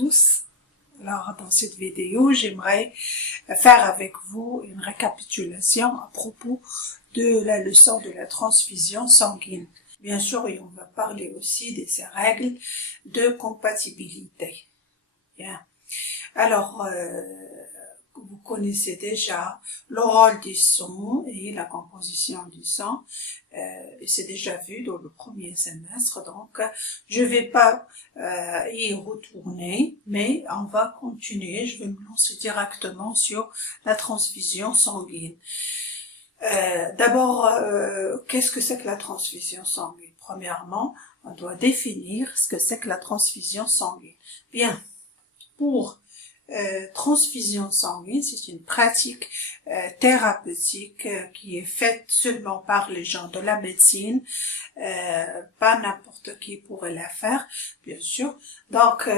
tous. Alors, dans cette vidéo, j'aimerais faire avec vous une récapitulation à propos de la leçon de la transfusion sanguine. Bien sûr, et on va parler aussi de ces règles de compatibilité. Bien. Alors, vous connaissez déjà le rôle du sang et la composition du sang. C'est déjà vu dans le premier semestre, donc je vais pas y retourner, mais on va continuer. Je vais me lancer directement sur la transfusion sanguine. D'abord, qu'est-ce que c'est que la transfusion sanguine? Premièrement, on doit définir ce que c'est que la transfusion sanguine. Bien, pour transfusion sanguine, c'est une pratique thérapeutique qui est faite seulement par les gens de la médecine, pas n'importe qui pourrait la faire, bien sûr. Donc,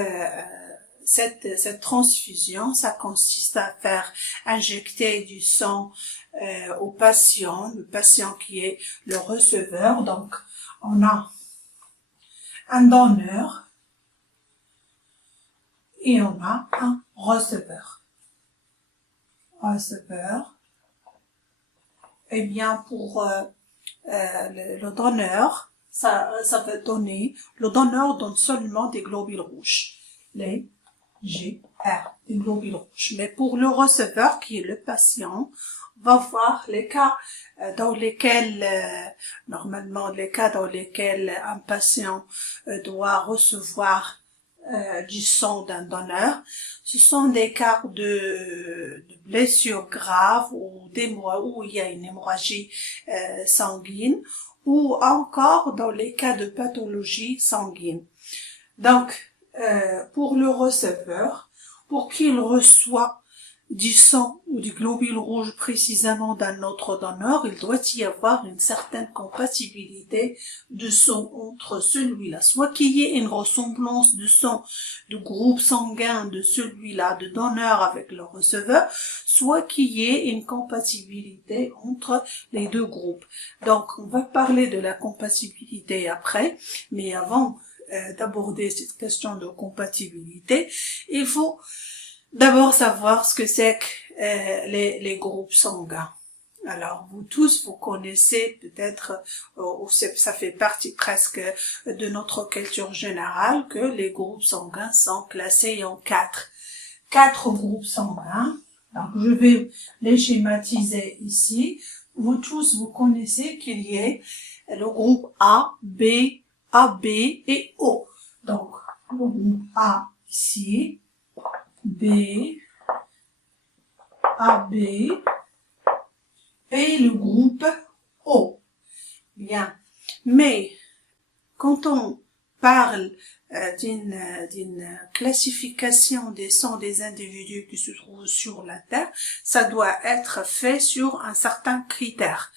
cette transfusion, ça consiste à faire injecter du sang au patient, le patient qui est le receveur. Donc, on a un donneur et on a un receveur. Eh bien, pour le donneur, ça veut donner, le donneur donne seulement des globules rouges, les GR, des globules rouges. Mais pour le receveur, qui est le patient, on va voir les cas dans lesquels, normalement, les cas dans lesquels un patient doit recevoir du sang d'un donneur. Ce sont des cas de blessures graves ou où il y a une hémorragie sanguine, ou encore dans les cas de pathologie sanguine. Donc, pour le receveur, pour qu'il reçoive du sang ou du globule rouge précisément d'un autre donneur, il doit y avoir une certaine compatibilité de sang entre celui-là, soit qu'il y ait une ressemblance de sang du groupe sanguin de celui-là, de donneur avec le receveur, soit qu'il y ait une compatibilité entre les deux groupes. Donc, on va parler de la compatibilité après, mais avant d'aborder cette question de compatibilité, il faut d'abord savoir ce que c'est que les groupes sanguins. Alors, vous tous, vous connaissez peut-être, ça fait partie presque de notre culture générale, que les groupes sanguins sont classés en quatre groupes sanguins. Donc, je vais les schématiser ici. Vous tous, vous connaissez qu'il y ait le groupe A, B et O. Donc, le groupe A ici, B, AB et le groupe O. Bien. Mais quand on parle d'une classification des sangs des individus qui se trouvent sur la Terre, ça doit être fait sur un certain critère.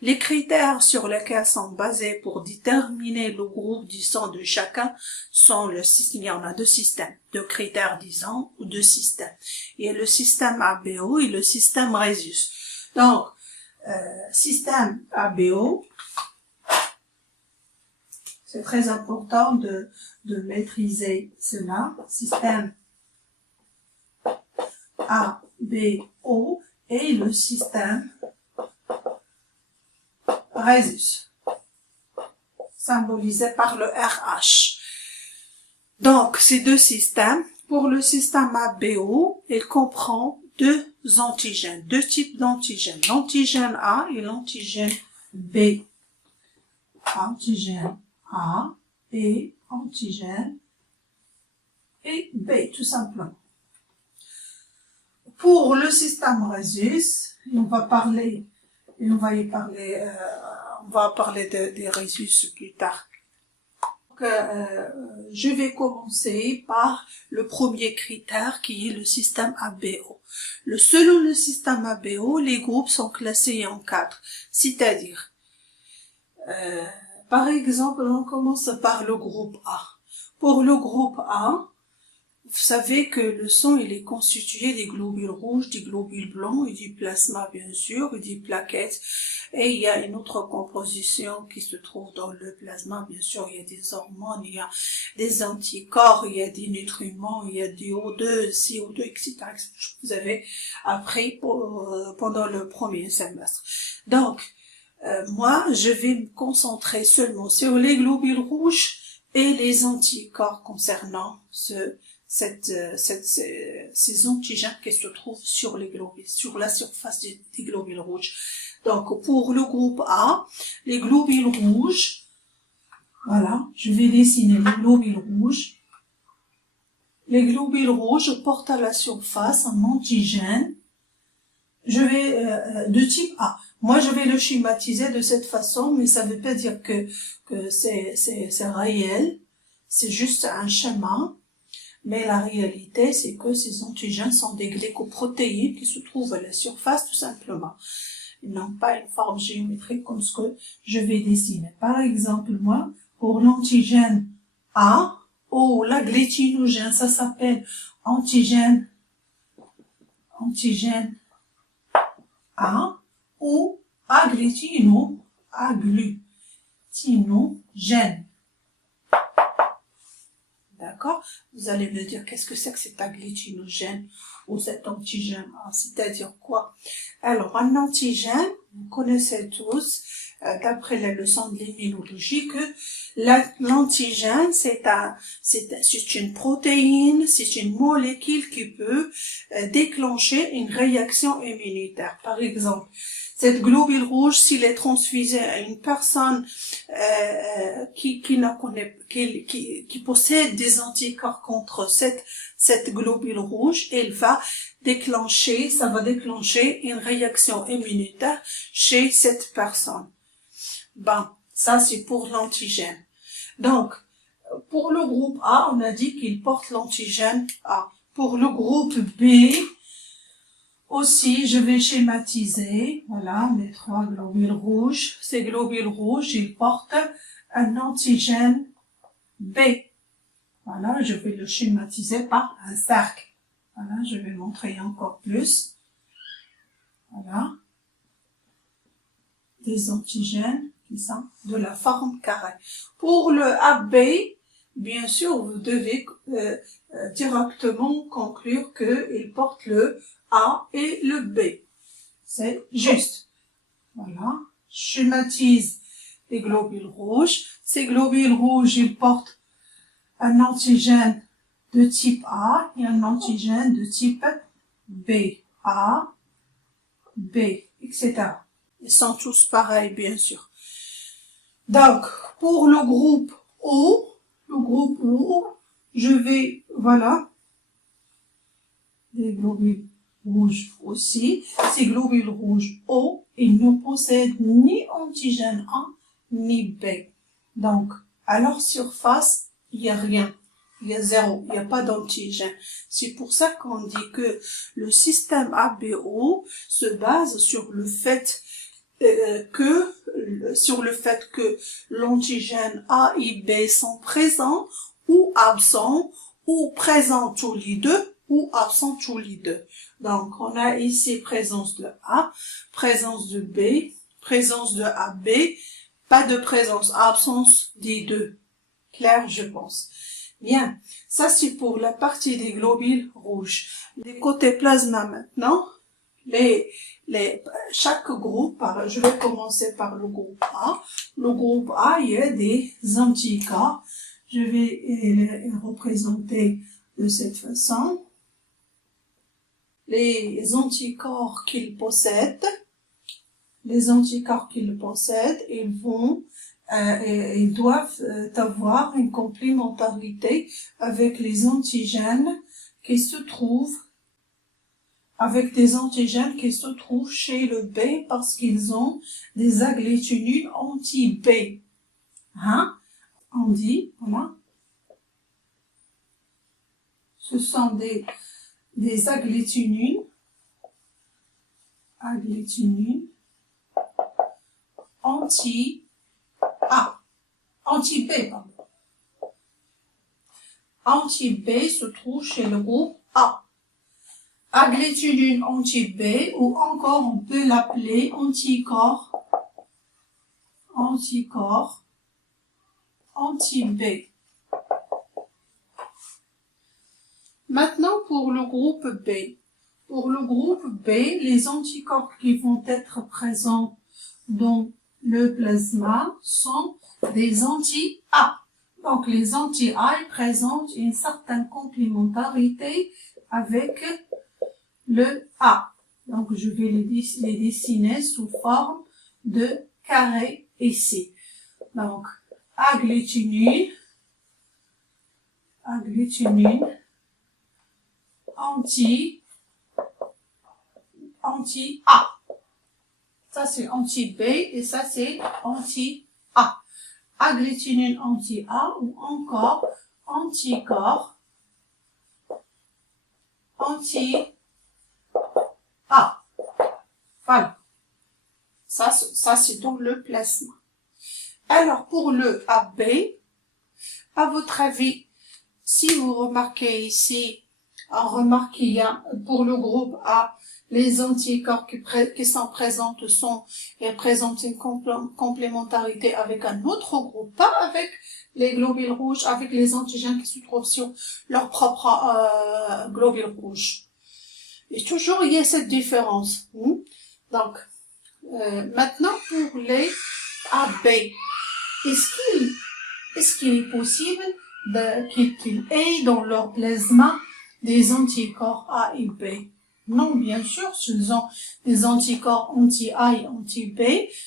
Les critères sur lesquels sont basés pour déterminer le groupe du sang de chacun sont il y en a deux systèmes, deux critères disons, ou deux systèmes. Il y a le système ABO et le système Rhesus. Donc, système ABO, c'est très important de maîtriser cela. Système ABO et le système Rhesus, symbolisé par le RH. Donc, ces deux systèmes, pour le système ABO, il comprend deux antigènes, deux types d'antigènes, l'antigène A et l'antigène B. Antigène A et antigène et B, tout simplement. Pour le système Rhesus, on va parler des Rhesus plus tard. Donc, je vais commencer par le premier critère qui est le système ABO. Selon le système ABO, les groupes sont classés en 4, c'est-à-dire, par exemple, on commence par le groupe A. Pour le groupe A, Vous savez que le sang, il est constitué des globules rouges, des globules blancs et du plasma, bien sûr, et des plaquettes. Et il y a une autre composition qui se trouve dans le plasma, bien sûr, il y a des hormones, il y a des anticorps, il y a des nutriments, il y a du O2, CO2, etc. Vous avez appris pendant le premier semestre. Donc, moi, je vais me concentrer seulement sur les globules rouges et les anticorps concernant ces antigènes qui se trouvent sur les globules, sur la surface des globules rouges. Donc, pour le groupe A, les globules rouges, voilà, je vais dessiner les globules rouges. Les globules rouges portent à la surface un antigène. Je vais de type A. Moi, je vais le schématiser de cette façon, mais ça ne veut pas dire que c'est réel. C'est juste un schéma. Mais la réalité, c'est que ces antigènes sont des glycoprotéines qui se trouvent à la surface, tout simplement. Ils n'ont pas une forme géométrique comme ce que je vais dessiner. Par exemple, moi, pour l'antigène A, ou l'agglutinogène, ça s'appelle antigène A, ou agglutinogène. D'accord? Vous allez me dire, qu'est-ce que c'est que cet agglutinogène ou cet antigène? C'est-à-dire quoi? Alors, un antigène, vous connaissez tous, d'après la leçon de l'immunologie, que l'antigène, c'est une protéine, c'est une molécule qui peut déclencher une réaction immunitaire. Par exemple, cette globule rouge, s'il est transfusé à une personne qui possède des anticorps contre cette globule rouge, ça va déclencher une réaction immunitaire chez cette personne. Bon, ça c'est pour l'antigène. Donc, pour le groupe A, on a dit qu'il porte l'antigène A. Pour le groupe B, aussi, je vais schématiser, voilà, les 3 globules rouges. Ces globules rouges, ils portent un antigène B. Voilà, je vais le schématiser par un cercle. Voilà, je vais montrer encore plus. Voilà. Des antigènes qui sont de la forme carrée. Pour le AB, bien sûr, vous devez directement conclure qu'il porte le A et le B. C'est juste. Voilà. Schématise les globules rouges. Ces globules rouges, ils portent un antigène de type A et un antigène de type B. A, B, etc. Ils sont tous pareils, bien sûr. Donc, pour le groupe O, je vais, voilà, les globules rouges aussi. Ces globules rouges O, ils ne possèdent ni antigène A, ni B. Donc, à leur surface, il n'y a rien. Il y a zéro, il n'y a pas d'antigène. C'est pour ça qu'on dit que le système ABO se base sur le fait que l'antigène A et B sont présents ou absents, ou présents tous les deux, ou absents tous les deux. Donc, on a ici présence de A, présence de B, présence de AB, pas de présence, absence des deux. Clair, je pense. Bien, ça c'est pour la partie des globules rouges. Les côtés plasma maintenant, chaque groupe, je vais commencer par le groupe A. Le groupe A, il y a des anticorps. Je vais les représenter de cette façon. Les anticorps qu'ils possèdent, ils doivent avoir une complémentarité avec les antigènes qui se trouvent chez le B parce qu'ils ont des agglutinines anti-B. Hein? On dit, voilà. Ce sont des agglutinines anti-B, pardon. anti-B se trouve chez le groupe A. Agglutinine anti-B, ou encore on peut l'appeler anticorps anti-B. Maintenant pour le groupe B. Pour le groupe B, les anticorps qui vont être présents dans le plasma sont des anti-A. Donc les anti-A présentent une certaine complémentarité avec le A. Donc je vais les dessiner sous forme de carré ici. Donc agglutinine anti-A. Ça c'est anti-B et ça c'est anti-A. Agglutinine anti-A ou encore anticorps anti-A. Voilà. Ça c'est dans le plasma. Alors pour le AB, à votre avis, si vous remarquez ici, on remarque qu'il y a pour le groupe A, les anticorps qui sont présents présentent une complémentarité avec un autre groupe, pas avec les globules rouges, avec les antigènes qui se trouvent sur leur propre globule rouge. Et toujours il y a cette différence. Donc, maintenant pour les AB, est-ce qu'il est possible qu'il ait dans leur plasma des anticorps A et B? Non, bien sûr, s'ils ont des anticorps anti-A et anti-B,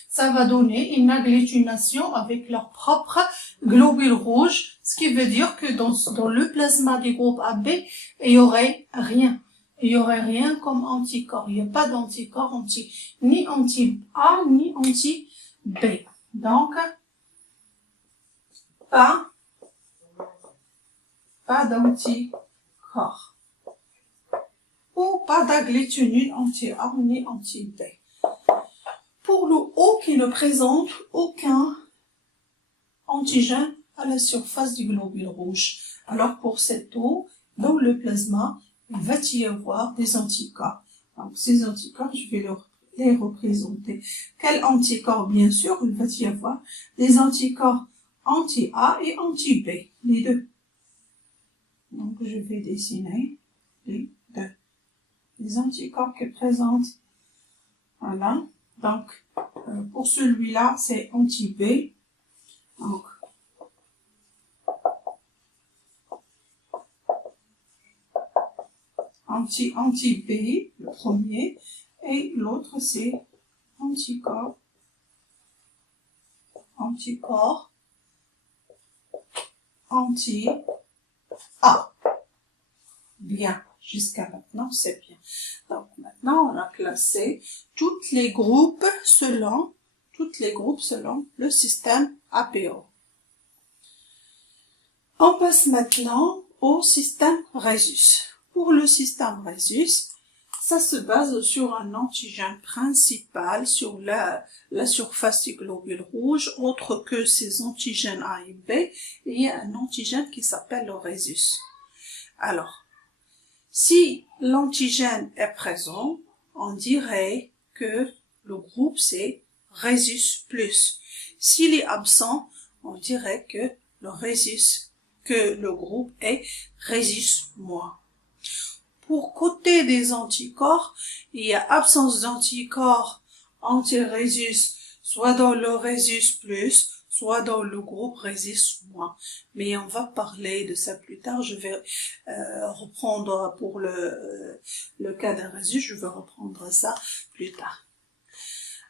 ça va donner une agglutination avec leur propre globule rouge, ce qui veut dire que dans le plasma du groupe AB, il y aurait rien. Il y aurait rien comme anticorps. Il n'y a pas d'anticorps ni anti-A ni anti-B. Donc, pas d'anticorps. Ou pas d'agglutinine anti-A ni anti-B. Pour le O qui ne présente aucun antigène à la surface du globule rouge. Alors pour cette O, dans le plasma, il va y avoir des anticorps. Donc ces anticorps, je vais les représenter. Quel anticorps? Bien sûr, il va y avoir des anticorps anti-A et anti-B, les deux. Donc je vais dessiner les deux. Les anticorps qui présentent, voilà. Donc pour celui-là, c'est anti-B. Donc anti-B, le premier, et l'autre c'est anticorps anti-A. Bien, jusqu'à maintenant c'est bien. Donc maintenant on a classé tous les groupes selon le système APO. On passe maintenant au système Rhésus. Pour le système Rhésus, ça se base sur un antigène principal sur la surface du globule rouge. Autre que ces antigènes A et B, il y a un antigène qui s'appelle le Rhésus. Alors, si l'antigène est présent, on dirait que le groupe c'est Rhésus plus. S'il est absent, on dirait que le groupe est Rhésus moins. Pour côté des anticorps, il y a absence d'anticorps anti-Rhésus, soit dans le Rhésus plus, soit dans le groupe Rhésus moins. Mais on va parler de ça plus tard. Je vais reprendre pour le cas d'un Rhésus, je vais reprendre ça plus tard.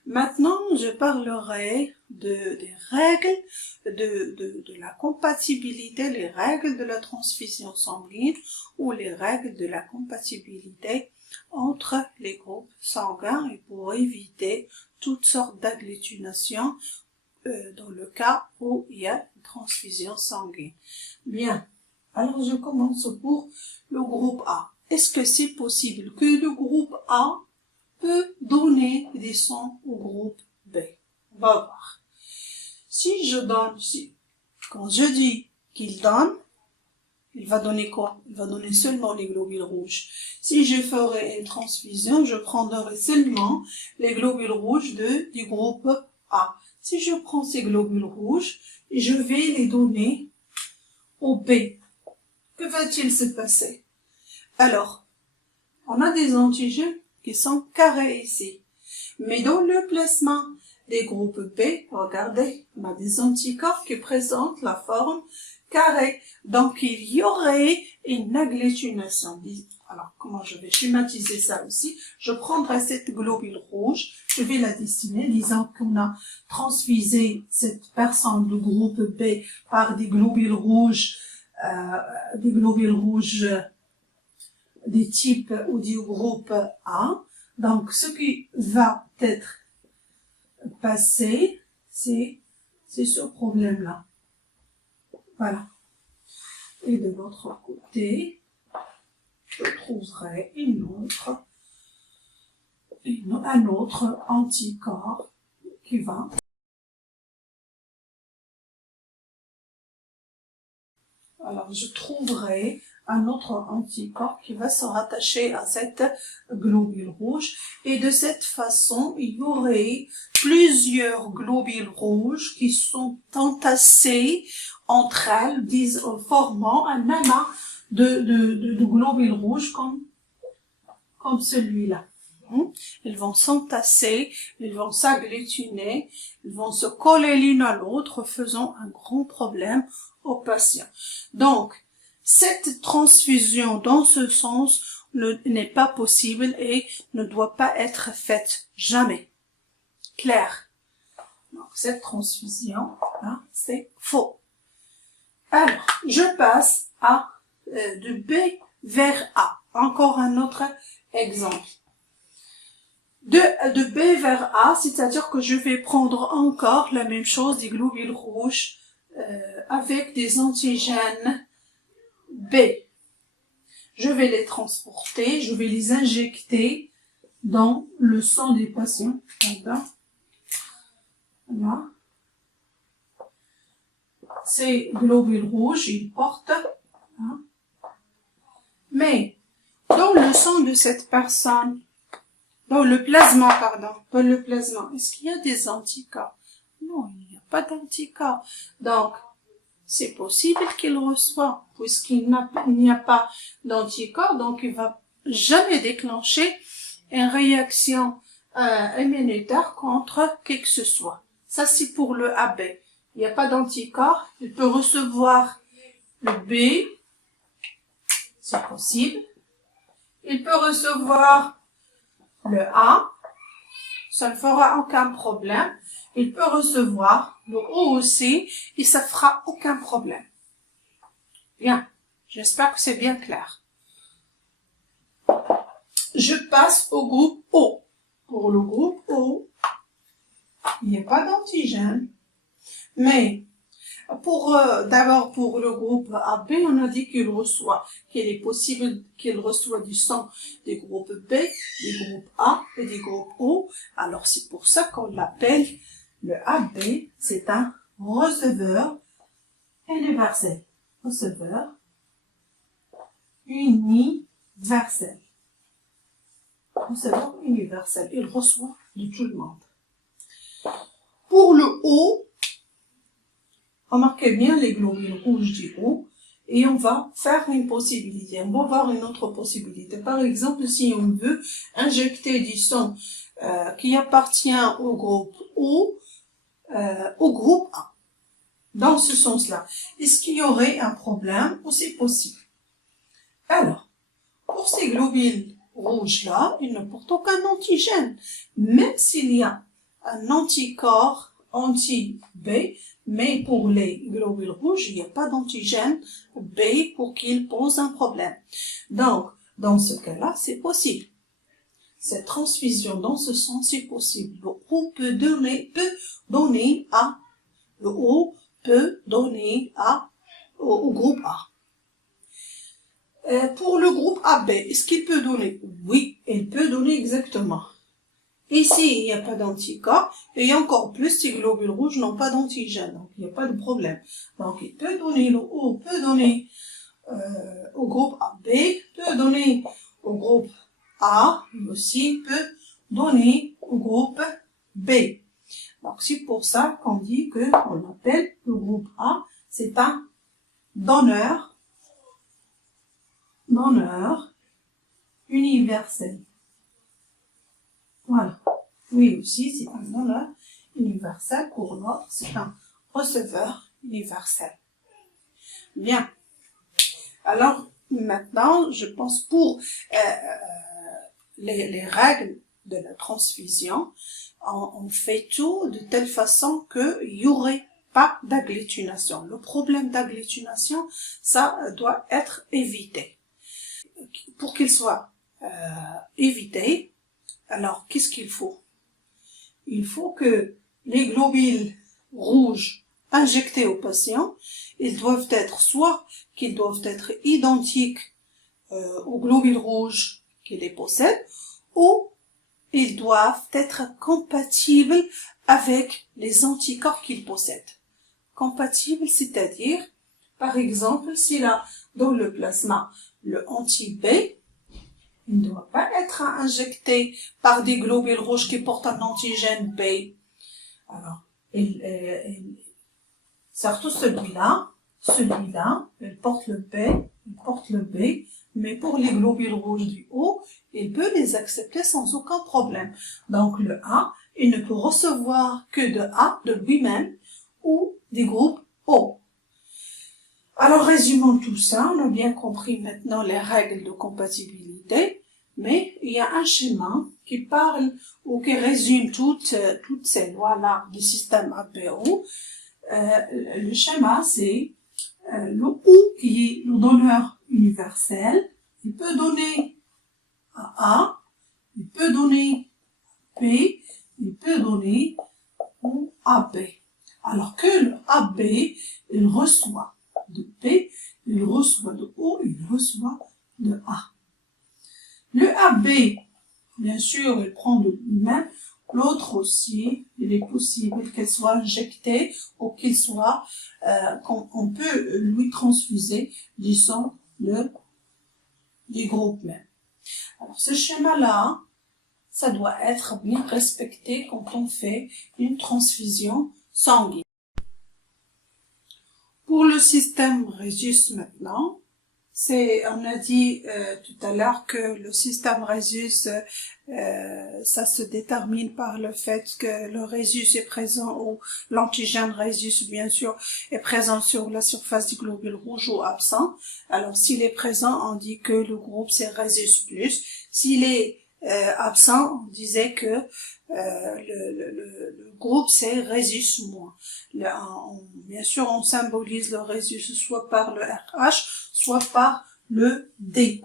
Maintenant, je parlerai des règles de la compatibilité, les règles de la transfusion sanguine ou les règles de la compatibilité entre les groupes sanguins et pour éviter toutes sortes d'agglutinations dans le cas où il y a une transfusion sanguine. Bien, alors je commence pour le groupe A. Est-ce que c'est possible que le groupe A peut donner des sangs au groupe B? On va voir. Quand je dis qu'il donne, il va donner quoi? Il va donner seulement les globules rouges. Si je ferais une transfusion, je prendrais seulement les globules rouges du groupe A. Si je prends ces globules rouges, je vais les donner au B. Que va-t-il se passer? Alors, on a des antigènes qui sont carrés ici. Mais dans le placement des groupes B, regardez, on a des anticorps qui présentent la forme carrée. Donc, il y aurait une agglutination. Alors, comment je vais schématiser ça aussi? Je prendrai cette globule rouge, je vais la dessiner, disons qu'on a transfusé cette personne du groupe B par des globules rouges des types ou du groupe A. Donc, ce qui va être passé, c'est ce problème-là. Voilà. Et de l'autre côté, je trouverai un autre anticorps qui va. Alors, je trouverai un autre anticorps qui va se rattacher à cette globule rouge. Et de cette façon, il y aurait plusieurs globules rouges qui sont entassés entre elles, formant un amas de globules rouges comme celui-là. Ils vont s'entasser, ils vont s'agglutiner, ils vont se coller l'une à l'autre, faisant un grand problème aux patients. Donc, cette transfusion dans ce sens n'est pas possible et ne doit pas être faite jamais. Clair? Donc, cette transfusion, là, c'est faux. Alors, je passe de B vers A. Encore un autre exemple. De B vers A, c'est-à-dire que je vais prendre encore la même chose, des globules rouges avec des antigènes B. Je vais les transporter, je vais les injecter dans le sang des patients. Voilà. Ces globules rouges, ils portent. Mais dans le sang de cette personne, dans le plasma, est-ce qu'il y a des anticorps? Non, il n'y a pas d'anticorps. Donc, c'est possible qu'il reçoive, puisqu'il n'y a pas d'anticorps, donc il va jamais déclencher une réaction immunitaire contre qui que ce soit. Ça, c'est pour le AB. Il n'y a pas d'anticorps. Il peut recevoir le B, c'est possible. Il peut recevoir le A, ça ne fera aucun problème. Il peut recevoir le O aussi et ça fera aucun problème. Bien, j'espère que c'est bien clair. Je passe au groupe O. Pour le groupe O, il n'y a pas d'antigène, mais d'abord pour le groupe AB, on a dit qu'il est possible qu'il reçoit du sang des groupes B, des groupes A et des groupes O. Alors c'est pour ça qu'on l'appelle le AB, c'est un receveur universel. Receveur universel. Receveur universel. Il reçoit de tout le monde. Pour le O, remarquez bien les globules rouges du O et on va faire une possibilité. On va voir une autre possibilité. Par exemple, si on veut injecter du sang qui appartient au groupe O, au groupe A. Dans ce sens-là, est-ce qu'il y aurait un problème ou c'est possible? Alors, pour ces globules rouges-là, ils ne portent aucun antigène. Même s'il y a un anticorps anti-B, mais pour les globules rouges, il n'y a pas d'antigène B pour qu'il pose un problème. Donc, dans ce cas-là, c'est possible. Cette transfusion dans ce sens est possible. Le O peut donner au groupe A. Pour le groupe AB, est-ce qu'il peut donner? Oui, il peut donner exactement. Ici, il n'y a pas d'anticorps, et encore plus, ces globules rouges n'ont pas d'antigène, donc il n'y a pas de problème. Donc, il peut donner, le O peut donner au groupe AB, peut donner au groupe A, mais aussi peut donner au groupe B. Donc c'est pour ça qu'on dit que on appelle le groupe A, c'est un donneur universel. Voilà. Oui aussi, c'est un donneur universel. Pour l'autre, c'est un receveur universel. Bien. Alors, maintenant, je pense pour les règles de la transfusion, on fait tout de telle façon qu'il n'y aurait pas d'agglutination. Le problème d'agglutination, ça doit être évité. Pour qu'il soit évité, alors qu'est-ce qu'il faut? Il faut que les globules rouges injectés au patient, ils doivent être soit qu'ils doivent être identiques aux globules rouges qui les possèdent, ou ils doivent être compatibles avec les anticorps qu'ils possèdent. Compatibles, c'est-à-dire, par exemple, s'il a dans le plasma le anti-B, il ne doit pas être injecté par des globules rouges qui portent un antigène B. Alors, surtout celui-là, il porte le B, mais pour les globules rouges du haut, il peut les accepter sans aucun problème. Donc le A, il ne peut recevoir que de A, de lui-même, ou des groupes O. Alors résumons tout ça, on a bien compris maintenant les règles de compatibilité, mais il y a un schéma qui parle ou qui résume toutes ces lois-là du système APO. Le schéma, c'est le O qui est le donneur universel. Il peut donner à A, il peut donner B, il peut donner ou AB. Alors que le AB, il reçoit de B, il reçoit de O, il reçoit de A. Le AB, bien sûr, il prend de lui-même. L'autre aussi, il est possible qu'elle soit injectée ou qu'il soit, qu'on peut lui transfuser du sang du groupe même. Alors ce schéma-là, ça doit être bien respecté quand on fait une transfusion sanguine. Pour le système Rhésus maintenant, on a dit tout à l'heure que le système Rhésus, ça se détermine par le fait que le Rhésus est présent ou l'antigène Rhésus, bien sûr, est présent sur la surface du globule rouge ou absent. Alors, s'il est présent, on dit que le groupe c'est Rhésus plus. S'il est absent, on disait que le groupe c'est Rhésus moins. Bien sûr, on symbolise le Rhésus soit par le RH, soit par le D.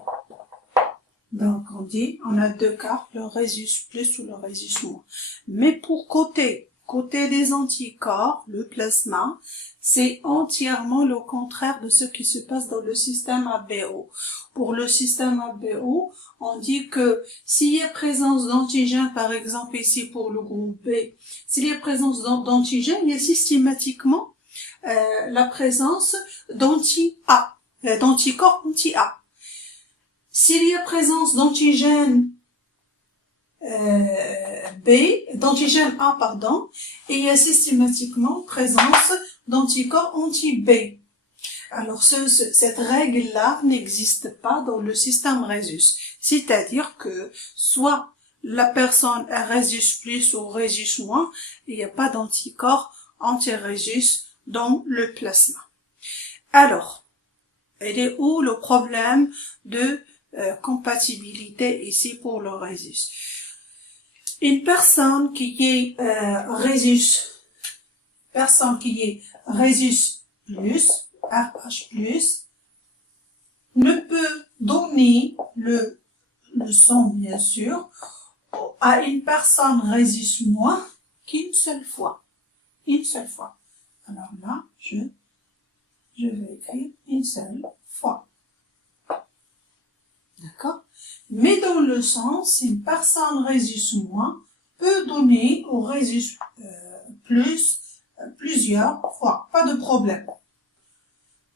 Donc on dit, on a deux cas, le Rhésus plus ou le Rhésus moins. Mais pour côté des anticorps, le plasma, c'est entièrement le contraire de ce qui se passe dans le système ABO. Pour le système ABO, on dit que s'il y a présence d'antigènes, par exemple ici pour le groupe B, s'il y a présence d'antigènes, il y a systématiquement la présence d'anticorps anti-A. S'il y a présence d'antigène d'antigène A, et il y a systématiquement présence d'anticorps anti-B. Alors cette règle-là n'existe pas dans le système Rhésus. C'est-à-dire que soit la personne est Rhésus plus ou Rhésus moins, il n'y a pas d'anticorps anti-Rhésus dans le plasma. Alors, il est où le problème de compatibilité ici pour le Rhésus? Une personne qui est Rhésus plus, RH plus, ne peut donner le sang, bien sûr, à une personne Rhésus moins qu'une seule fois. Une seule fois. Alors là, je vais écrire une seule fois. D'accord? Mais dans le sens, une personne Rhésus moins peut donner au Rhésus plus plusieurs fois. Pas de problème.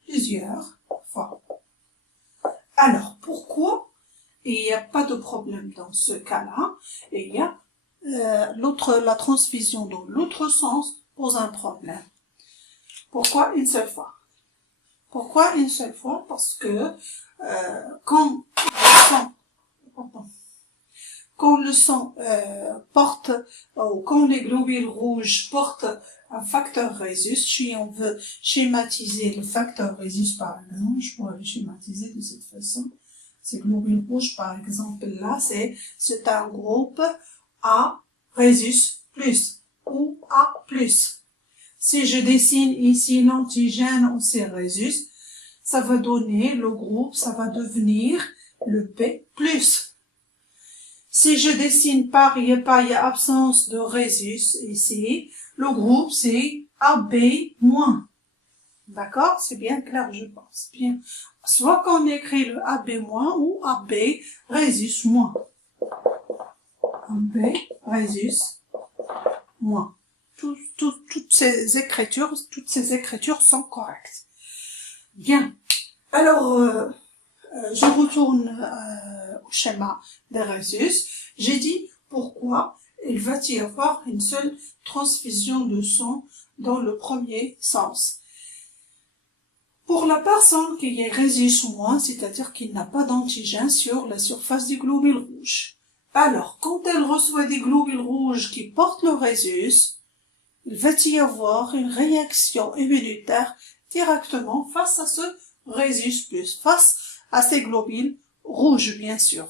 Plusieurs fois. Alors, pourquoi il n'y a pas de problème dans ce cas-là? Et il y a la transfusion dans l'autre sens pose un problème. Pourquoi une seule fois? Pourquoi une seule fois? Parce que quand le sang porte, ou quand les globules rouges portent un facteur rhésus, si on veut schématiser le facteur rhésus par exemple, je pourrais le schématiser de cette façon. Ces globules rouges, par exemple, là, c'est un groupe A rhésus plus ou A plus. Si je dessine ici l'antigène aussi rhésus, ça va donner le groupe, ça va devenir le P plus. Si je dessine il y a absence de rhésus ici, le groupe c'est AB moins. D'accord? C'est bien clair, je pense. Bien. Soit qu'on écrit le AB moins ou AB rhésus moins. AB rhésus moins. Toutes ces écritures sont correctes. Bien. Alors, je retourne au schéma des rhésus. J'ai dit pourquoi il va y avoir une seule transfusion de sang dans le premier sens. Pour la personne qui est rhésus moins, c'est-à-dire qu'il n'a pas d'antigène sur la surface des globules rouges. Alors, quand elle reçoit des globules rouges qui portent le rhésus, il va y avoir une réaction immunitaire directement face à ce rhésus plus, face à ces globules rouges, bien sûr.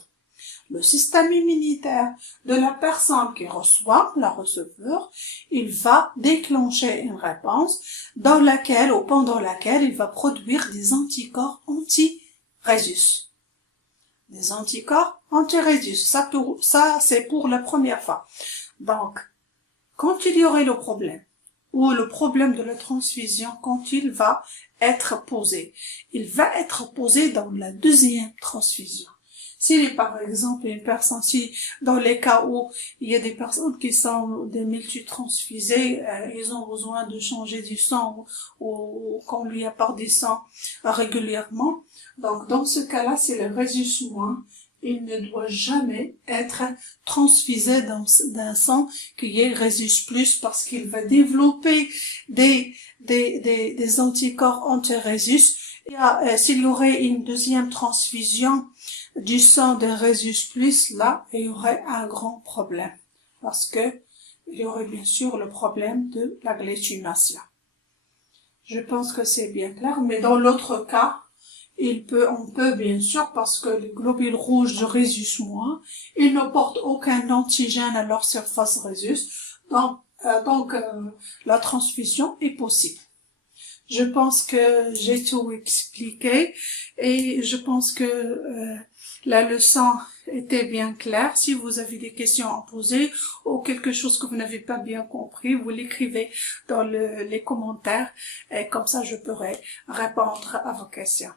Le système immunitaire de la personne qui reçoit, la receveur, il va déclencher une réponse dans laquelle ou pendant laquelle il va produire des anticorps anti-rhésus. Des anticorps anti-rhésus. Ça, c'est pour la première fois. Donc, quand il y aurait le problème, ou le problème de la transfusion, quand il va être posé dans la deuxième transfusion. S'il est par exemple une personne, si dans les cas où il y a des personnes qui sont des multitransfusées, ils ont besoin de changer du sang ou qu'on lui apporte du sang régulièrement. Donc dans ce cas-là, c'est le rhésus moins. Il ne doit jamais être transfusé d'un sang qui est rhésus plus parce qu'il va développer des anticorps anti-rhésus. S'il y aurait une deuxième transfusion du sang de rhésus plus, là, il y aurait un grand problème parce que il y aurait bien sûr le problème de la glétumation. Je pense que c'est bien clair, mais dans l'autre cas, on peut bien sûr, parce que les globules rouges de rhésus moins, ils ne portent aucun antigène à leur surface rhésus, donc la transfusion est possible. Je pense que j'ai tout expliqué et je pense que la leçon était bien claire. Si vous avez des questions à poser ou quelque chose que vous n'avez pas bien compris, vous l'écrivez dans les commentaires et comme ça je pourrai répondre à vos questions.